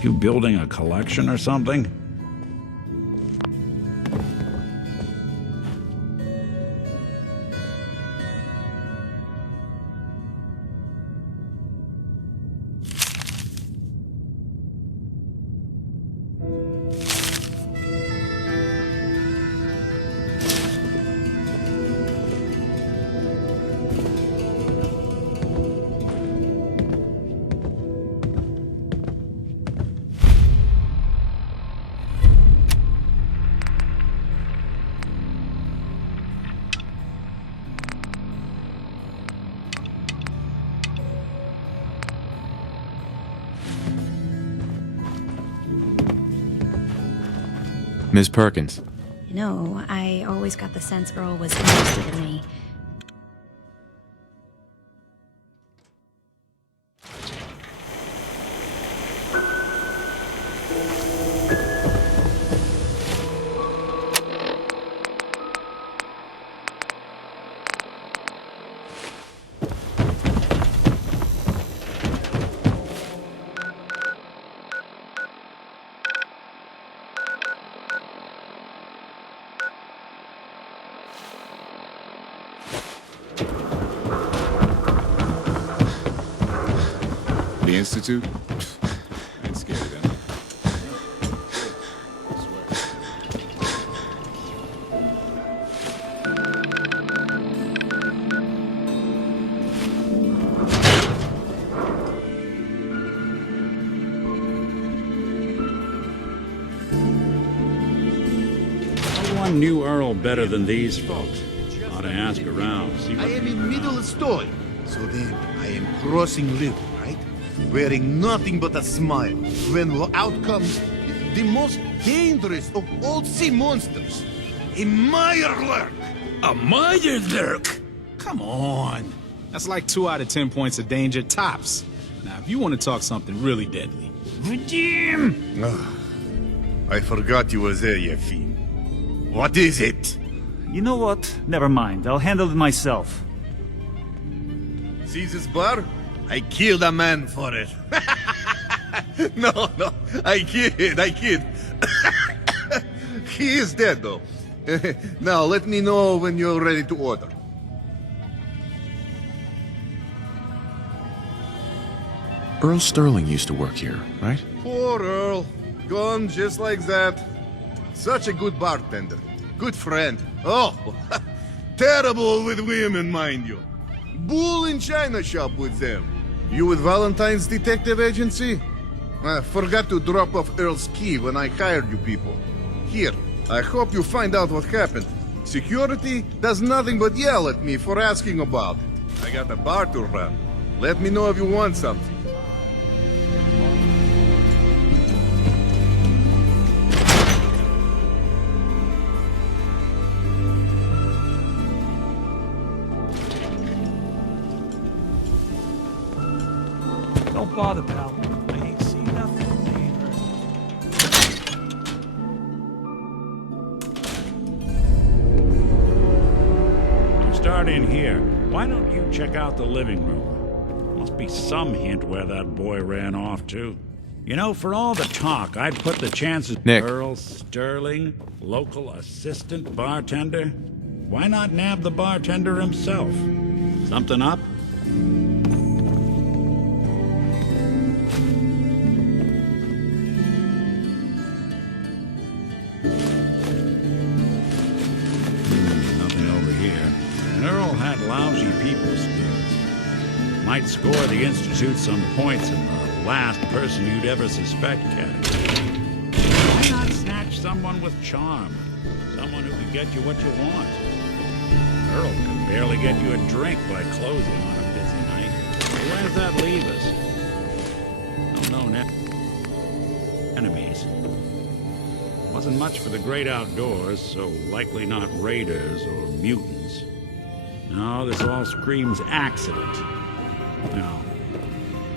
You building a collection or something? Miss Perkins. You know, I always got the sense Earl was interested in me. The Institute? Ain't scared of them. No one knew Earl better than these folks. Ought to ask around, see I what... am in middle of story. So then I am crossing river, right? Wearing nothing but a smile. When out comes the most dangerous of all sea monsters. A Mirelurk! A Mirelurk? Come on. That's like 2 out of 10 points of danger tops. Now, if you want to talk something really deadly. Redeem! I forgot you were there, you fiend. What is it? You know what? Never mind. I'll handle it myself. See this bar? I killed a man for it. No, I kid. He is dead, though. Now, let me know when you're ready to order. Earl Sterling used to work here, right? Poor Earl. Gone just like that. Such a good bartender. Good friend. Oh, terrible with women, mind you. Bull in china shop with them. You with Valentine's Detective Agency? I forgot to drop off Earl's key when I hired you people. Here, I hope you find out what happened. Security does nothing but yell at me for asking about it. I got a bar to run. Let me know if you want something. Don't bother, pal. I ain't seen nothing. I ain't heard. To start in here, why don't you check out the living room? Must be some hint where that boy ran off to. You know, for all the talk, I'd put the chances... Nick. Earl Sterling, local assistant bartender? Why not nab the bartender himself? Something up? Nothing over here. And Earl had lousy people skills. Might score the Institute some points in the last person you'd ever suspect category. Why not snatch someone with charm? Someone who could get you what you want. Earl could barely get you a drink by closing on a busy night. Where does that leave us? No known enemies. Wasn't much for the great outdoors, so likely not raiders or mutants. No, this all screams accident. Now,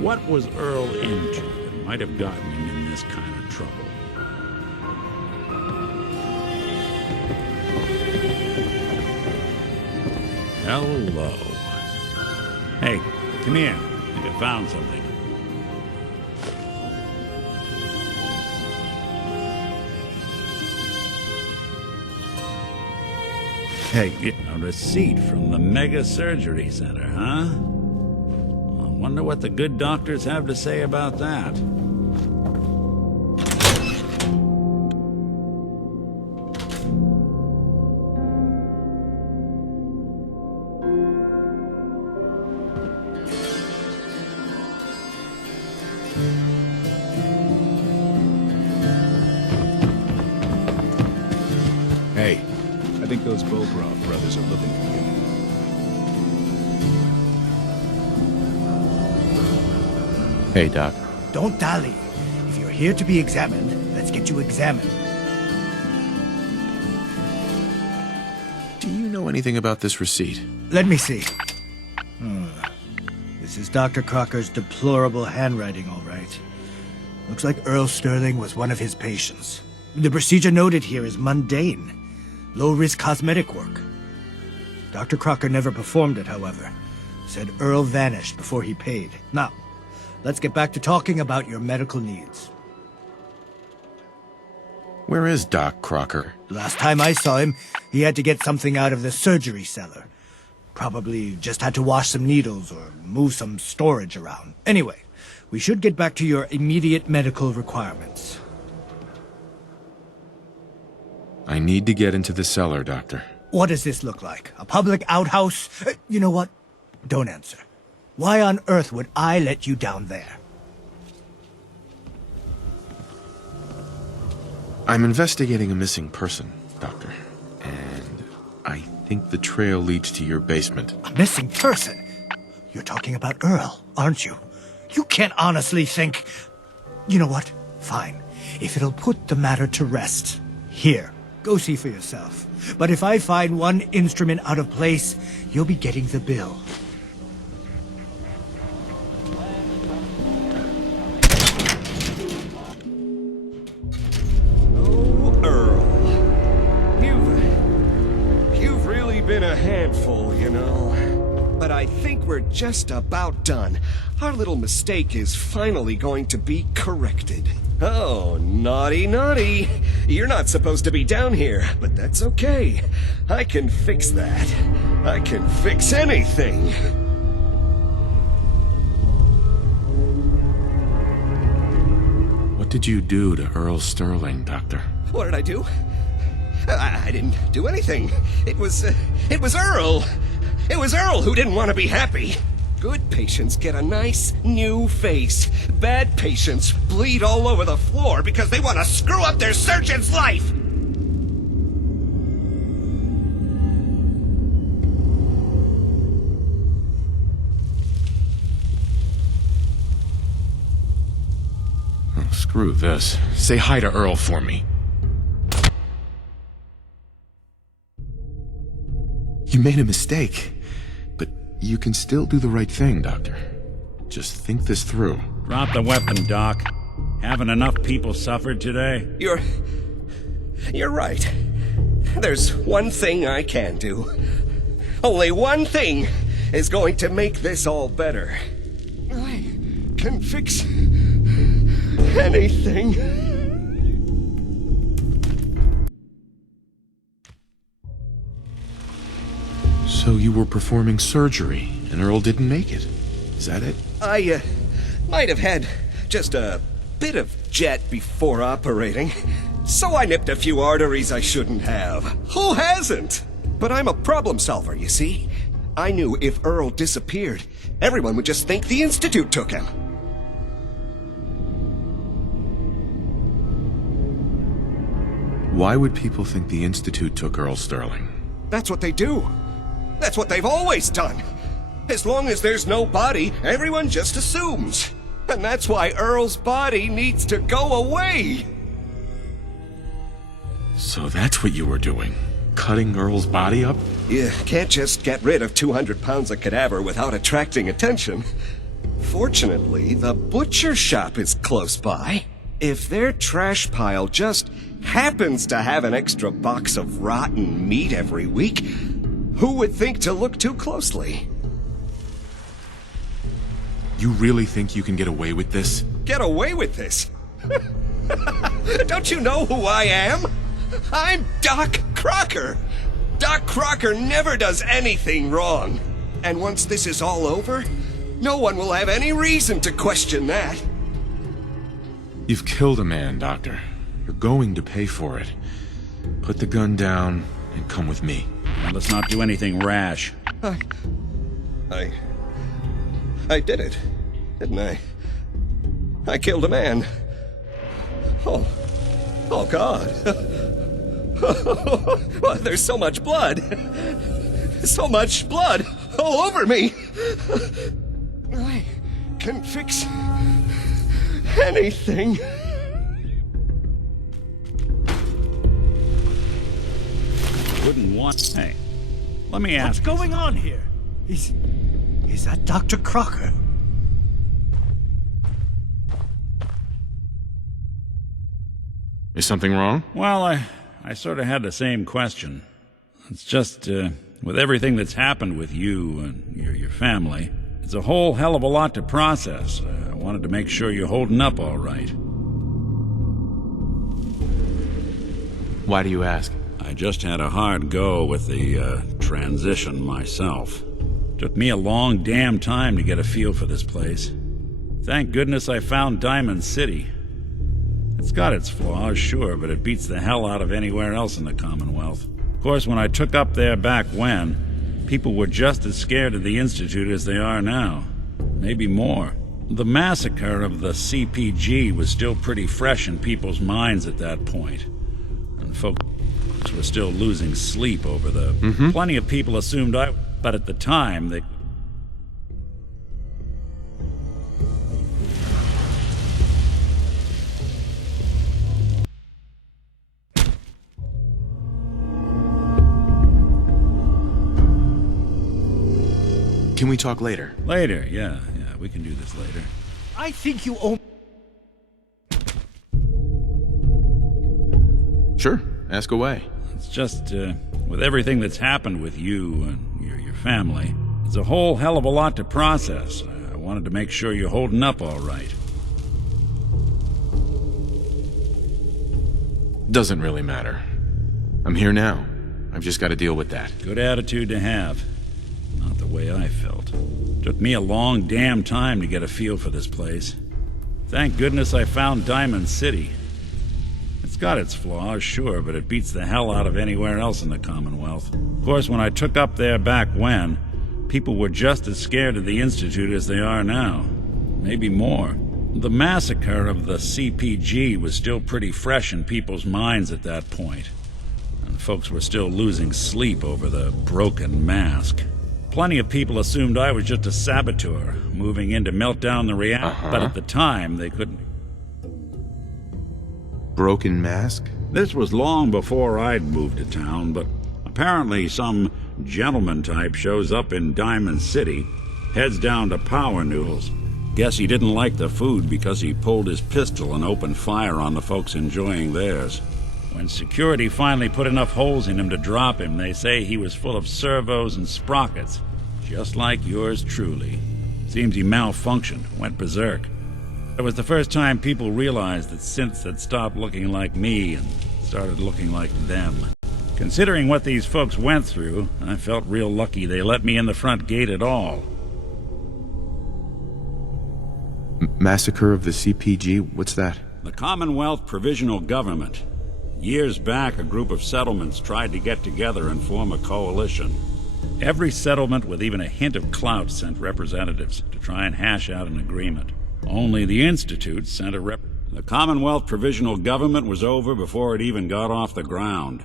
what was Earl into that might have gotten him in this kind of trouble? Hello. Hey, come here. I think I found something. Hey, A receipt from the Mega Surgery Center, huh? I wonder what the good doctors have to say about that. Hey, I think those Bobroff brothers are looking for you. Hey, Doc. don't dally. If you're here to be examined, let's get you examined. Do you know anything about this receipt? Let me see. This is Dr. Crocker's deplorable handwriting, all right. Looks like Earl Sterling was one of his patients. The procedure noted here is mundane, low-risk cosmetic work. Dr. Crocker never performed it, however. Said Earl vanished before he paid. Now, let's get back to talking about your medical needs. Where is Doc Crocker? Last time I saw him, he had to get something out of the surgery cellar. Probably just had to wash some needles or move some storage around. Anyway, we should get back to your immediate medical requirements. I need to get into the cellar, Doctor. What does this look like? A public outhouse? You know what? Don't answer. Why on earth would I let you down there? I'm investigating a missing person, Doctor. And I think the trail leads to your basement. A missing person? You're talking about Earl, aren't you? You can't honestly think... You know what? Fine. If it'll put the matter to rest. Here, go see for yourself. But if I find one instrument out of place, you'll be getting the bill. Oh, Earl. You've really been a handful, you know. But I think we're just about done. Our little mistake is finally going to be corrected. Oh, naughty, naughty. You're not supposed to be down here, but that's okay. I can fix that. I can fix anything. What did you do to Earl Sterling, Doctor? What did I do? I didn't do anything. It was Earl. It was Earl who didn't want to be happy. Good patients get a nice, new face. Bad patients bleed all over the floor because they want to screw up their surgeon's life! Oh, screw this. Say hi to Earl for me. You made a mistake. But you can still do the right thing, Doctor. Just think this through. Drop the weapon, Doc. Haven't enough people suffered today? You're right. There's one thing I can do. Only one thing is going to make this all better. I can fix anything. So you were performing surgery, and Earl didn't make it. Is that it? I, might have had just a bit of jet before operating. So I nipped a few arteries I shouldn't have. Who hasn't? But I'm a problem solver, you see. I knew if Earl disappeared, everyone would just think the Institute took him. Why would people think the Institute took Earl Sterling? That's what they do. That's what they've always done. As long as there's no body, everyone just assumes. And that's why Earl's body needs to go away. So that's what you were doing? Cutting Earl's body up? You can't just get rid of 200 pounds of cadaver without attracting attention. Fortunately, the butcher shop is close by. If their trash pile just happens to have an extra box of rotten meat every week, who would think to look too closely? You really think you can get away with this? Get away with this? Don't you know who I am? I'm Doc Crocker. Doc Crocker never does anything wrong. And once this is all over, no one will have any reason to question that. You've killed a man, Doctor. You're going to pay for it. Put the gun down and come with me. Now, let's not do anything rash. I did it, didn't I? I killed a man. Oh God. Well, there's so much blood. So much blood all over me. I can fix anything. Wouldn't want... Hey, let me ask What's going on here? Is that Dr. Crocker? Is something wrong? Well, I sort of had the same question. It's just, with everything that's happened with you and your family, it's a whole hell of a lot to process. I wanted to make sure you're holding up all right. Why do you ask? I just had a hard go with the transition myself. Took me a long damn time to get a feel for this place. Thank goodness I found Diamond City. It's got its flaws, sure, but it beats the hell out of anywhere else in the Commonwealth. Of course, when I took up there back when, people were just as scared of the Institute as they are now. Maybe more. The massacre of the CPG was still pretty fresh in people's minds at that point. And folks were still losing sleep over the... Plenty of people assumed but at the time, they... Can we talk later? Later, yeah, we can do this later. I think you owe... Sure, ask away. It's just, with everything that's happened with you and your family, it's a whole hell of a lot to process. I wanted to make sure you're holding up all right. Doesn't really matter. I'm here now. I've just got to deal with that. Good attitude to have. Not the way I felt. Took me a long damn time to get a feel for this place. Thank goodness I found Diamond City. It's got its flaws, sure, but it beats the hell out of anywhere else in the Commonwealth. Of course, when I took up there back when, people were just as scared of the Institute as they are now. Maybe more. The massacre of the CPG was still pretty fresh in people's minds at that point. And folks were still losing sleep over the broken mask. Plenty of people assumed I was just a saboteur, moving in to melt down the reactor. But at the time, they couldn't... Broken mask? This was long before I'd moved to town, but apparently some gentleman type shows up in Diamond City, heads down to Power Noodles. Guess he didn't like the food because he pulled his pistol and opened fire on the folks enjoying theirs. When security finally put enough holes in him to drop him, they say he was full of servos and sprockets, just like yours truly. Seems he malfunctioned, went berserk. It was the first time people realized that synths had stopped looking like me and started looking like them. Considering what these folks went through, I felt real lucky they let me in the front gate at all. Massacre of the CPG? What's that? The Commonwealth Provisional Government. Years back, a group of settlements tried to get together and form a coalition. Every settlement with even a hint of clout sent representatives to try and hash out an agreement. Only the Institute sent a rep... The Commonwealth Provisional Government was over before it even got off the ground.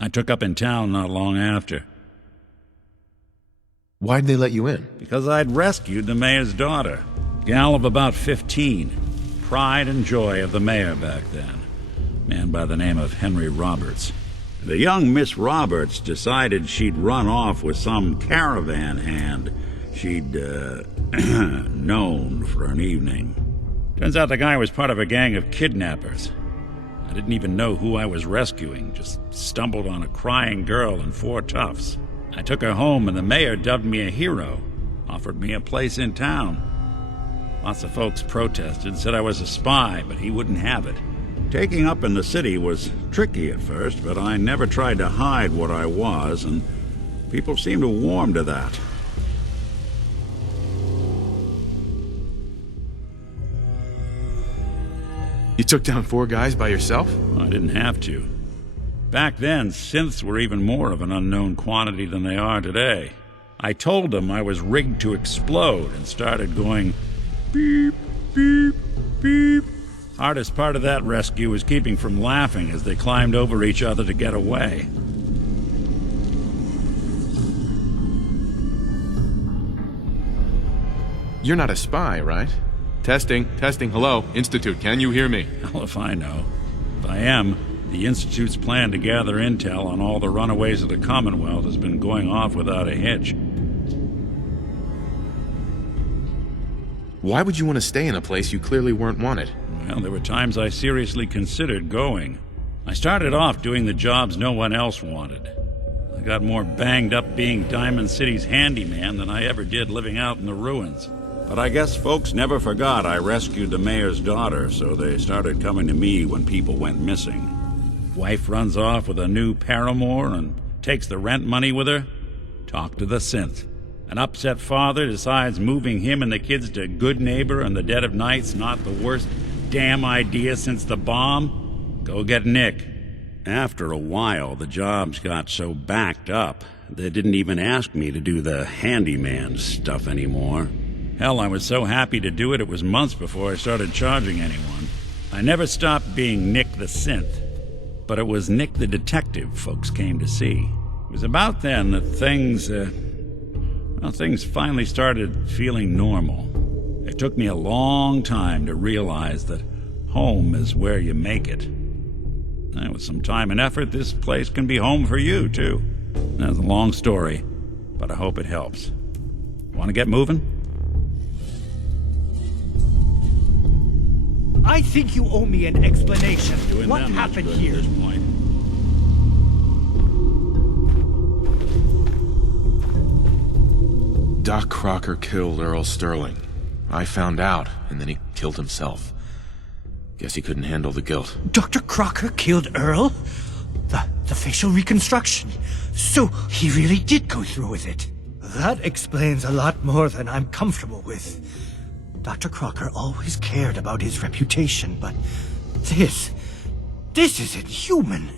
I took up in town not long after. Why'd they let you in? Because I'd rescued the mayor's daughter. Gal of about 15. Pride and joy of the mayor back then. Man by the name of Henry Roberts. The young Miss Roberts decided she'd run off with some caravan hand she'd, known for an evening. Turns out the guy was part of a gang of kidnappers. I didn't even know who I was rescuing, just stumbled on a crying girl and 4 toughs. I took her home and the mayor dubbed me a hero, offered me a place in town. Lots of folks protested, said I was a spy, but he wouldn't have it. Taking up in the city was tricky at first, but I never tried to hide what I was, and people seemed to warm to that. You took down 4 guys by yourself? I didn't have to. Back then, synths were even more of an unknown quantity than they are today. I told them I was rigged to explode and started going beep, beep, beep. Hardest part of that rescue was keeping from laughing as they climbed over each other to get away. You're not a spy, right? Testing, hello, Institute, can you hear me? Hell if I know. If I am, the Institute's plan to gather intel on all the runaways of the Commonwealth has been going off without a hitch. Why would you want to stay in a place you clearly weren't wanted? Well, there were times I seriously considered going. I started off doing the jobs no one else wanted. I got more banged up being Diamond City's handyman than I ever did living out in the ruins. But I guess folks never forgot I rescued the mayor's daughter, so they started coming to me when people went missing. Wife runs off with a new paramour and takes the rent money with her. Talk to the synth. An upset father decides moving him and the kids to Good Neighbor in the dead of night's not the worst damn idea since the bomb. Go get Nick. After a while, the jobs got so backed up, they didn't even ask me to do the handyman stuff anymore. Hell, I was so happy to do it, it was months before I started charging anyone. I never stopped being Nick the Synth, but it was Nick the Detective folks came to see. It was about then that things finally started feeling normal. It took me a long time to realize that home is where you make it. And with some time and effort, this place can be home for you, too. That's a long story, but I hope it helps. Want to get moving? I think you owe me an explanation. Doing What that much happened good here? At this point. Doc Crocker killed Earl Sterling. I found out, and then he killed himself. Guess he couldn't handle the guilt. Dr. Crocker killed Earl? The facial reconstruction. So he really did go through with it. That explains a lot more than I'm comfortable with. Dr. Crocker always cared about his reputation, but this isn't human.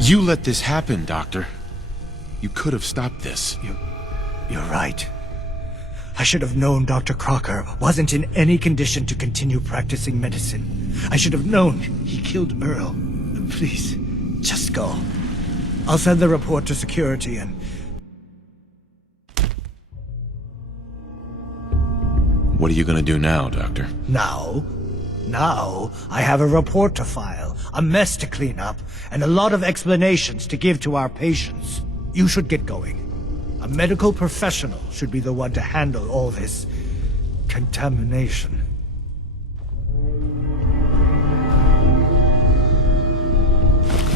You let this happen, Doctor. You could have stopped this. You're right. I should have known Dr. Crocker wasn't in any condition to continue practicing medicine. I should have known he killed Earl. Please, just go. I'll send the report to security and... What are you gonna do now, Doctor? Now, I have a report to file, a mess to clean up, and a lot of explanations to give to our patients. You should get going. A medical professional should be the one to handle all this contamination.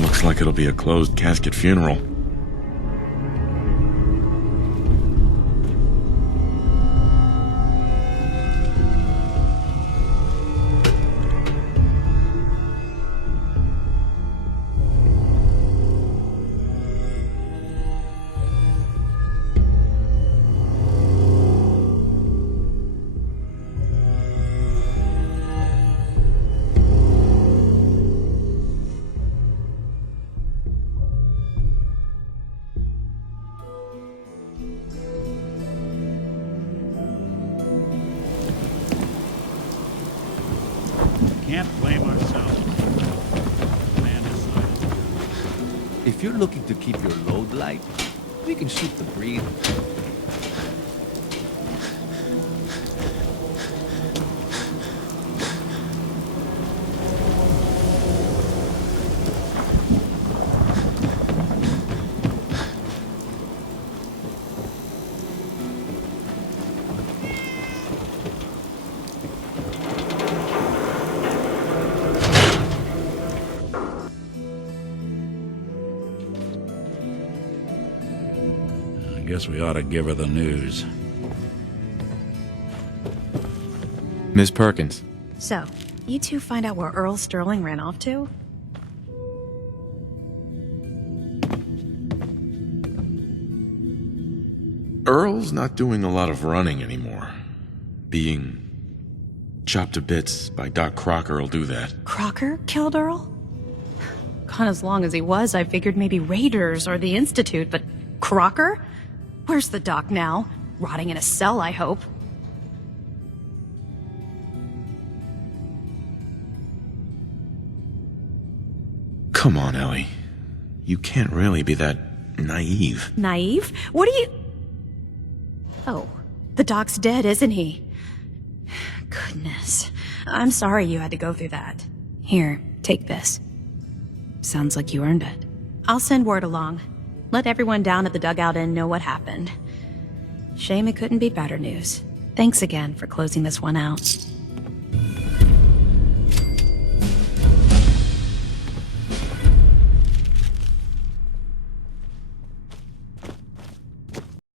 Looks like it'll be a closed casket funeral. Can't blame ourselves. Man inside. If you're looking to keep your load light, we can shoot the breeze. guess we ought to give her the news. Miss Perkins. So, you two find out where Earl Sterling ran off to? Earl's not doing a lot of running anymore. Being chopped to bits by Doc Crocker will do that. Crocker killed Earl? Gone as long as he was, I figured maybe Raiders or the Institute, but Crocker? Where's the doc now? Rotting in a cell, I hope. Come on, Ellie. You can't really be that naive. Naive? What do you... Oh, the doc's dead, isn't he? Goodness. I'm sorry you had to go through that. Here, take this. Sounds like you earned it. I'll send word along. Let everyone down at the Dugout Inn know what happened. Shame it couldn't be better news. Thanks again for closing this one out.